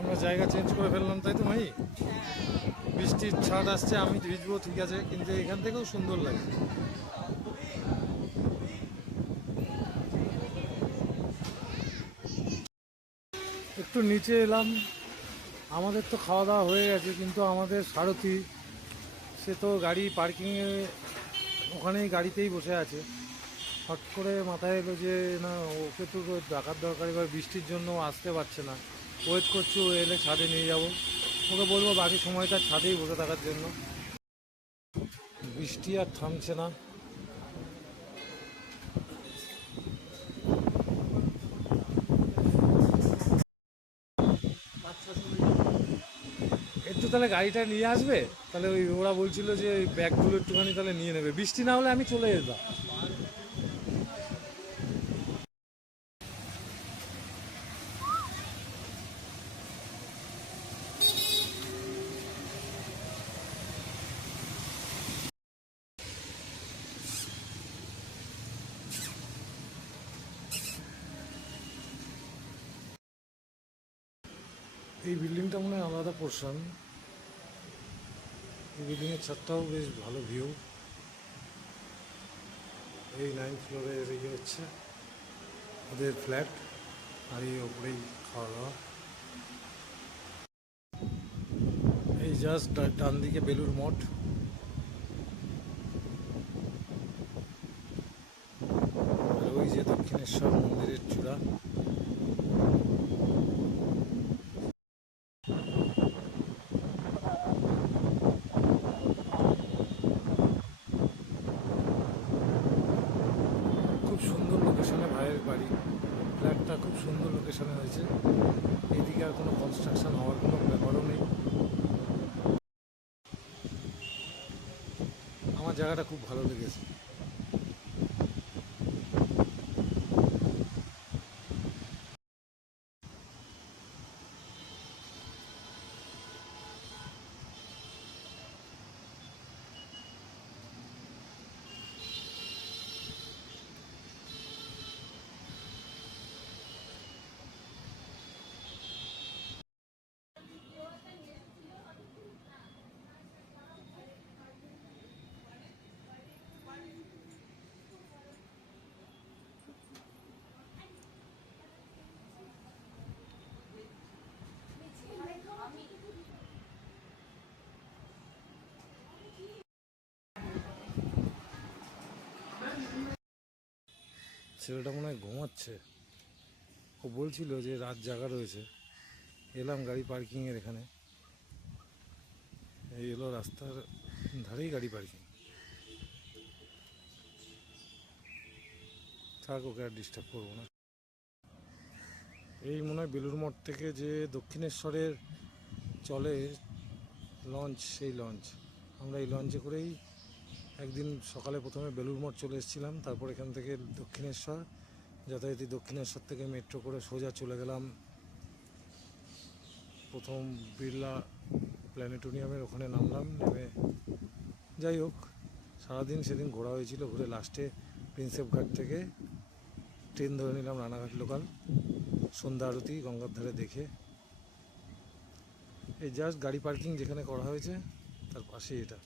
আমরা জায়গা চেঞ্জ করে ফেললাম, তাই তো ভাই? বৃষ্টির ছাট আসছে, আমি ভিজবো ঠিক আছে, কিন্তু এখান থেকেও সুন্দর লাগে। একটু নিচে এলাম, আমাদের তো খাওয়া দাওয়া হয়ে গেছে, কিন্তু আমাদের সারথি সে তো গাড়ি পার্কিংয়ে ওখানেই গাড়িতেই বসে আছে। হট করে মাথায় এলো যে না, ওকে তো ডাকার দরকার, এবার বৃষ্টির জন্য আসতে পারছে না, ওয়েট করছি ও এলে ছাদে নিয়ে যাব। ওকে বলবো বাকি সময়টা ছাদেই বসে থাকার জন্য। বৃষ্টি আর থামছে না। একটু তাহলে গাড়িটা নিয়ে আসবে, তাহলে ওই ওরা বলছিল যে ওই ব্যাগগুলো একটুখানি তাহলে নিয়ে নেবে, বৃষ্টি না হলে আমি চলে যেতাম। এই বিল্ডিংটা মনে হয় আলাদা পোর্শন। এই বিল্ডিংয়ের ছাদটাও বেশ ভালো ভিউ। এই 9th ফ্লোরে ইয়ে হচ্ছে ওদের ফ্ল্যাট, আর এই ওপরেই খাওয়া দাওয়া। এই জাস্ট ডান দিকে বেলুর মঠ, আর ওই যে দক্ষিণেশ্বর মন্দিরের চূড়া। খুব সুন্দর লোকেশনে ভাইয়ের বাড়ি, ফ্ল্যাটটা খুব সুন্দর লোকেশনে হয়েছে। এদিকে আর কোনো কনস্ট্রাকশন হওয়ার কোনো ব্যাপারও নেই। আমার জায়গাটা খুব ভালো লেগেছে। ছেলেটা মনে হয় ঘুমাচ্ছে, ও বলছিল যে রাত জাগা রয়েছে। এলাম গাড়ি পার্কিংয়ের এখানে, এই এলো রাস্তার ধারেই গাড়ি পার্কিং। থাক, ওকে আর ডিস্টার্ব করবো না। এই মনে হয় বেলুর মঠ থেকে যে দক্ষিণেশ্বরের চলে লঞ্চ, সেই লঞ্চ। আমরা এই লঞ্চে করেই একদিন সকালে প্রথমে বেলুর মঠ চলে এসেছিলাম, তারপর এখান থেকে দক্ষিণেশ্বর, যথারীতি দক্ষিণেশ্বর থেকে মেট্রো করে সোজা চলে গেলাম প্রথম বিড়লা প্ল্যানেটোরিয়ামের ওখানে নামলাম, নেমে যাই হোক সারাদিন সেদিন ঘোরা হয়েছিল। ঘুরে লাস্টে প্রিন্সেপ ঘাট থেকে ট্রেন ধরে নিলাম রানাঘাট লোকাল, সন্ধ্যা আরতি গঙ্গার ধারে দেখে। এই জাস্ট গাড়ি পার্কিং যেখানে করা হয়েছে তার পাশেই এটা।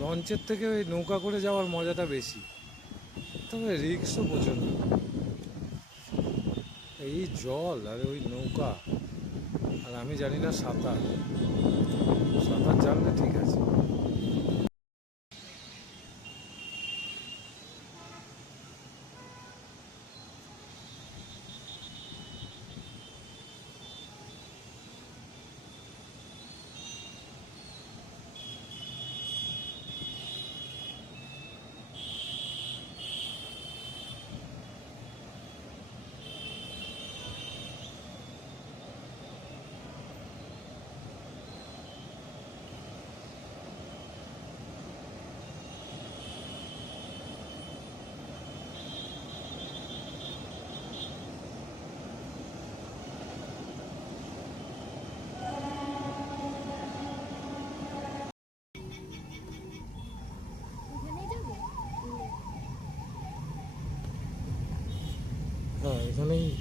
লঞ্চের থেকে ওই নৌকা করে যাওয়ার মজাটা বেশি, তবে রিস্কও প্রচণ্ড। এই জল আর ওই নৌকা, আর আমি জানি না সাঁতার, সাঁতার জানলে ঠিক আছে। অনেক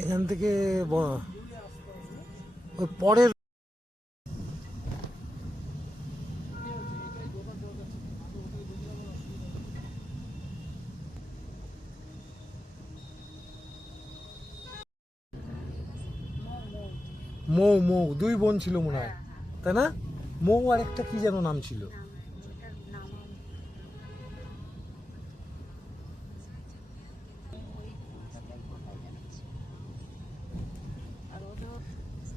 এখান থেকে ওই পরের মৌ মৌ দুই বোন ছিল মনে হয়, তাই না? মৌ আর একটা কি যেন নাম ছিল।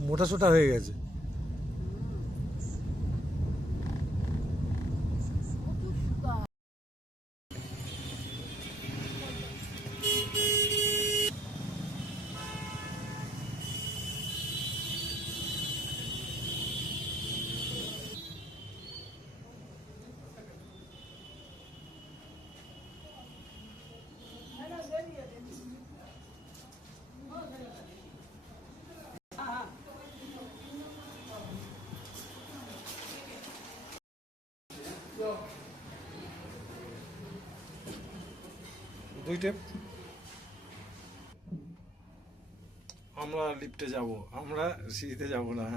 মোটা সোটা হয়ে গেছে। দুইটা আমরা লিফটে যাব, আমরা সিঁড়িতে যাব না।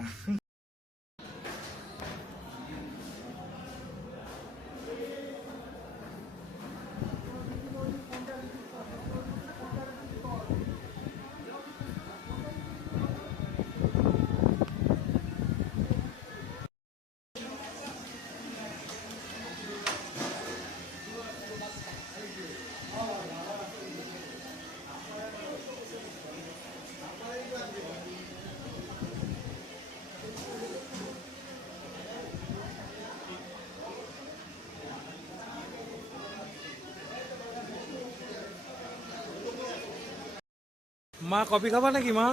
মা কফি খাবা নাকি মা?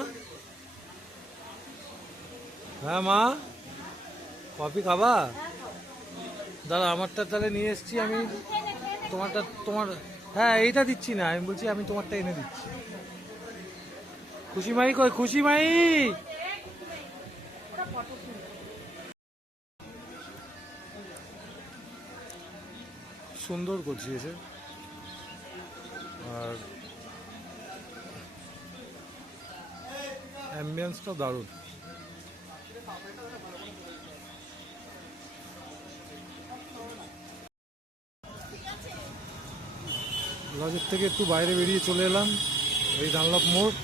হ্যাঁ মা, কফি খাবা? দাদা আমারটা তাহলে নিয়ে এসছি আমি, তোমারটা তোমার, হ্যাঁ এইটা দিচ্ছি না, আমি বলছি আমি তোমারটা এনে দিচ্ছি। খুশি মাই কই? খুশি মাই সুন্দর করছি এসে, আর অ্যাম্বিয়েন্সটাও দারুণ। লজের থেকে একটু বাইরে বেরিয়ে চলে এলাম, এই ডানলপ মোড়।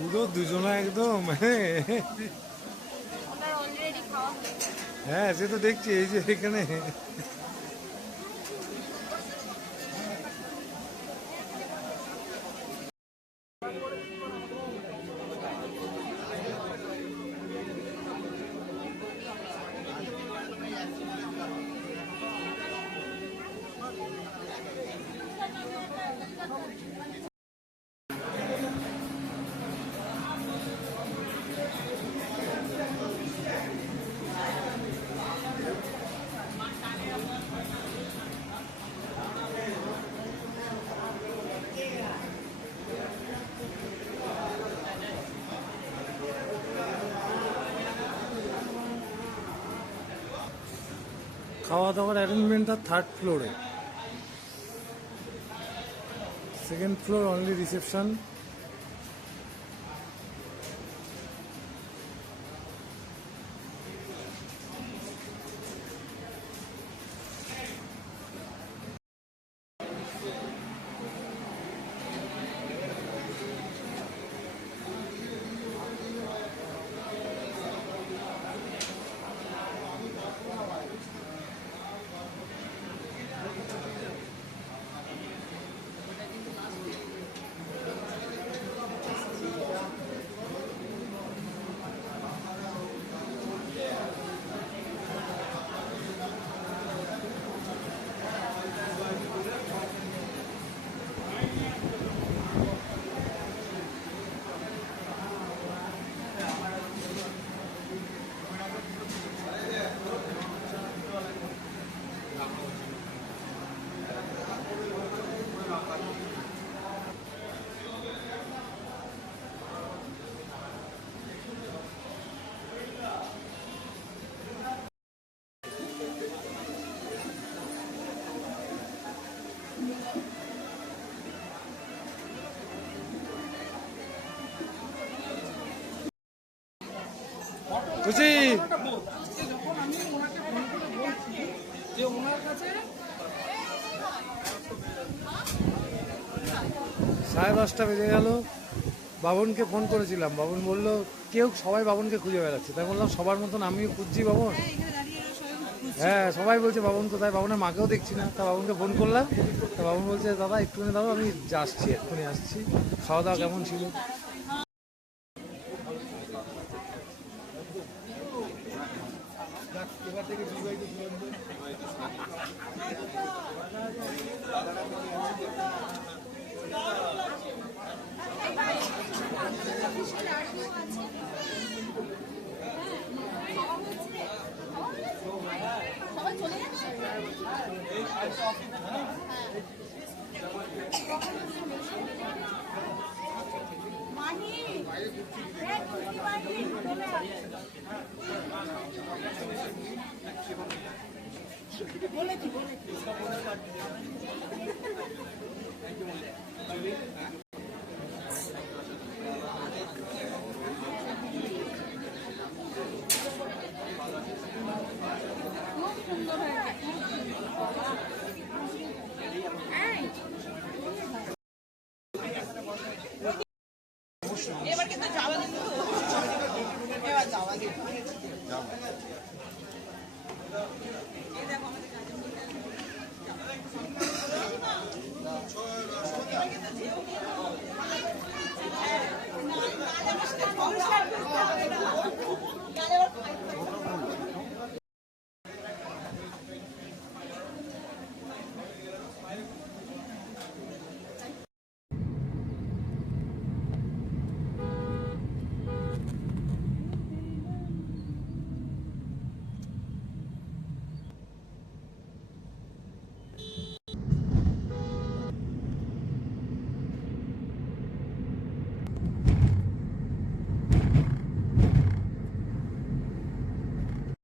পুরো দুজনা একদম, হ্যাঁ সে তো দেখছি, এই যে এখানে খাওয়া দাওয়ার অ্যারেঞ্জমেন্টটা থার্ড ফ্লোরে, সেকেন্ড ফ্লোর অনলি রিসেপশন। খুশি সাড়ে 10টা বেজে গেল। বাবনকে ফোন করেছিলাম, বাবন বললো সবাই বাবনকে খুঁজে বেড়াচ্ছে। তাই বললাম সবার মতন আমিও খুঁজছি বাবন। হ্যাঁ, সবাই বলছে বাবন কোথায়, বাবনের মাকেও দেখছি না। তা বাবনকে ফোন করলাম, তা বাবন বলছে দাদা একটুখানি দাদা আমি আসছি, এক্ষুনি আসছি। খাওয়া দাওয়া কেমন ছিল? এবার কিন্তু যাওয়া কিন্তু এবার যাওয়া কিন্তু